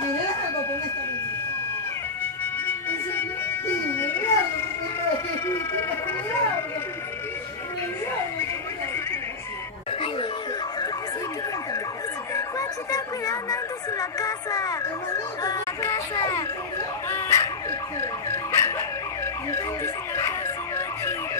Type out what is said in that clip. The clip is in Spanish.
Me deja algo con esta bebida. ¿En serio? Dime, Guachita, cuidado, no entres en la casa. A la casa.